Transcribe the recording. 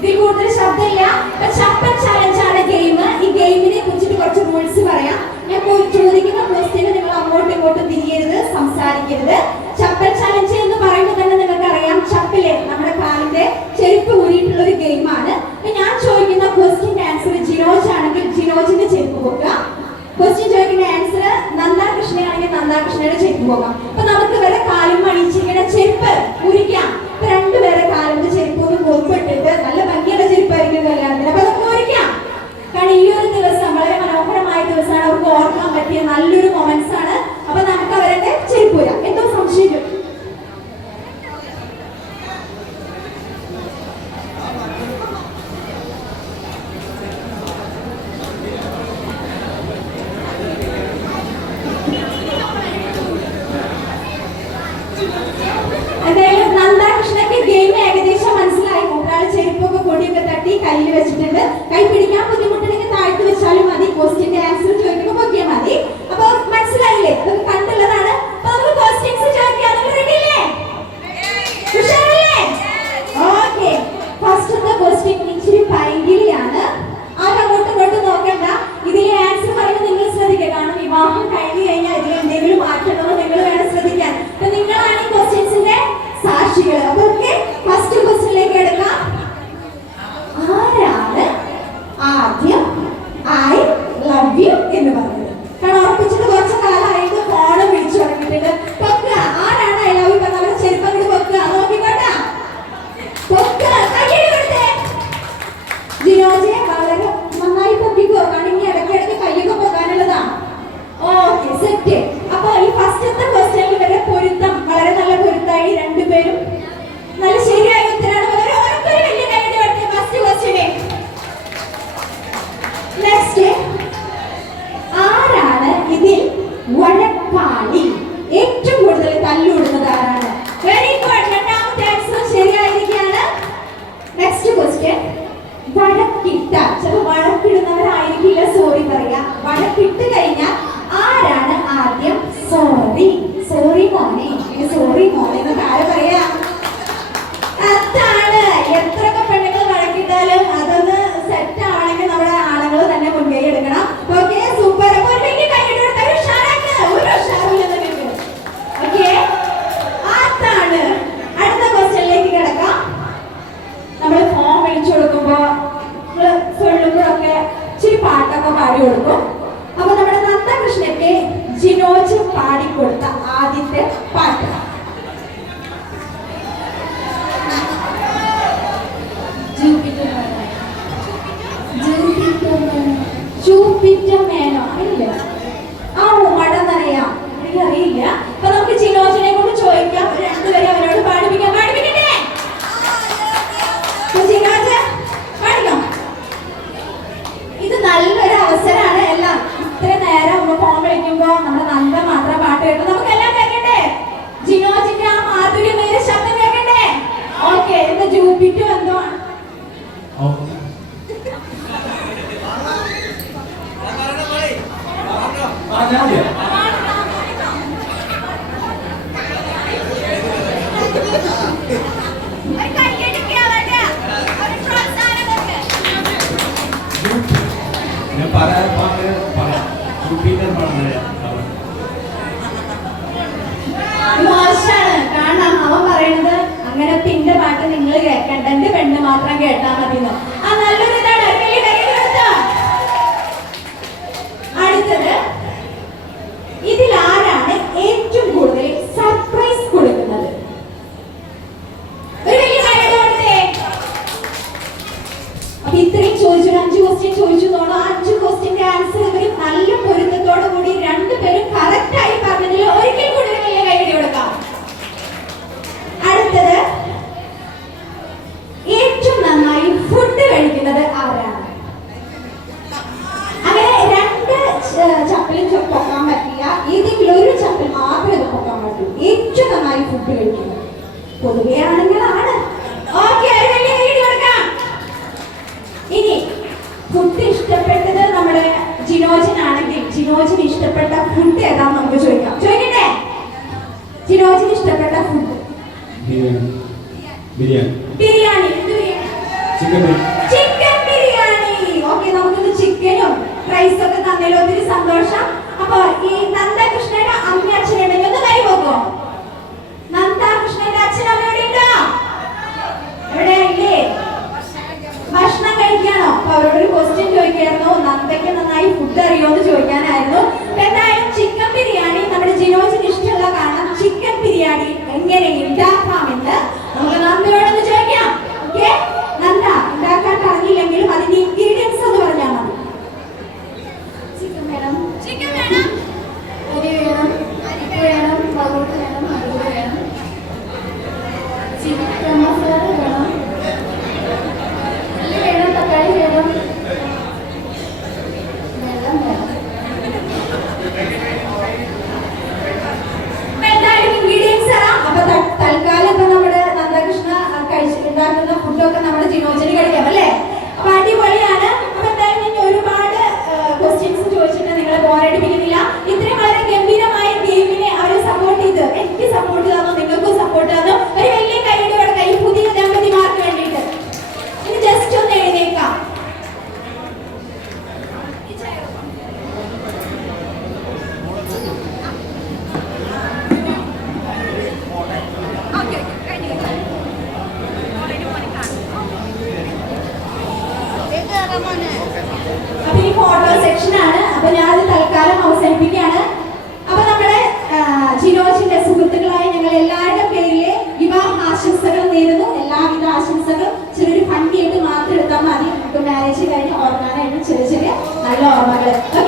ഇതിൽ കൂടുതൽ ശബ്ദമില്ല ശബ്ദ ചാലഞ്ച് ആണ് ഗെയിം ഈ ഗെയിമിനെ കുറിച്ചിട്ട് കുറച്ച് റൂൾസ് പറയാം ഞാൻ ചോദിക്കുന്ന ക്വസ്റ്റ്യന് നിങ്ങൾ അങ്ങോട്ടും ഇങ്ങോട്ടും തിരിയരുത് സംസാരിക്കരുത് ചപ്പൽ ചാലഞ്ച് എന്ന് പറയുമ്പോൾ തന്നെ നിങ്ങൾക്ക് അറിയാം ചപ്പിലെ നമ്മുടെ കാലിന്റെ ചെരുപ്പ് ഒരു ഗെയിമാണ് ഞാൻ ചോദിക്കുന്ന ക്വസ്റ്റ്യൻ ആൻസർ ജിനോജ് ആണെങ്കിൽ ജിനോജിന്റെ ചെരുപ്പ് കൊടുക്കുക ക്വസ്റ്റ്യൻ ചോദിക്കുന്ന കൃഷ്ണയാണെങ്കിൽ നന്ദാകൃഷ്ണയുടെ ചെരുപ്പ് പോകാം അപ്പൊ നമുക്ക് വരെ കാലും മണിച്ചിങ്ങനെ ചെരുപ്പ് കുരിക്കാം രണ്ടുപേരെ കാലിന്റെ ചെരുപ്പ് ഒന്ന് പൊറുപ്പിട്ടിട്ട് നല്ല ഭംഗിയുടെ ചെരുപ്പായിരിക്കും Yeah. ഒക്കെ ഇച്ചിരി പാട്ടൊക്കെ പാടി കൊടുക്കും അപ്പൊ നമ്മുടെ നന്ദകൃഷ്ണന്റെ ജിനോജ് പാടിക്കൊടുത്ത ആദ്യത്തെ പാട്ട് ജൂപ്പിറ്റർ മേനോ ജൂപ്പിറ്റർ മേനോ അറിയില്ലേ പറഞ്ഞാൽ മതിയോ ഞാൻ പറയാൻ പാട്ട് പറയാം റിപ്പീറ്റർ പാടുന്നത് കേൾക്കണ്ട എന്റെ പെണ്ണ് മാത്രം കേട്ടാൽ മതി ഏറ്റവും നന്നായി ഫുഡ് കഴിക്കുന്നത് പൊതുവെ ആണുങ്ങളാണ് ഓക്കെ ഇനി ഫുഡ് ഇഷ്ടപ്പെട്ടത് നമ്മുടെ ജിനോജനാണെങ്കിൽ ജിനോജിന് ഇഷ്ടപ്പെട്ട ഫുഡ് ഏതാന്ന് നമുക്ക് ചോദിക്കാം ചോദിക്കട്ടെ ജിനോജിന് ഇഷ്ടപ്പെട്ട food biryani biryani chicken chicken biryani okay നമുക്കിന്ന് ചിക്കനും റൈസൊക്കെ തന്നതിൽ ഒത്തിരി സന്തോഷം അപ്പൊ ഈ നന്ദകൃഷ്ണയുടെ അമ്മ അച്ഛനുണ്ടെങ്കിൽ നല്ല ഓർമ്മകൾ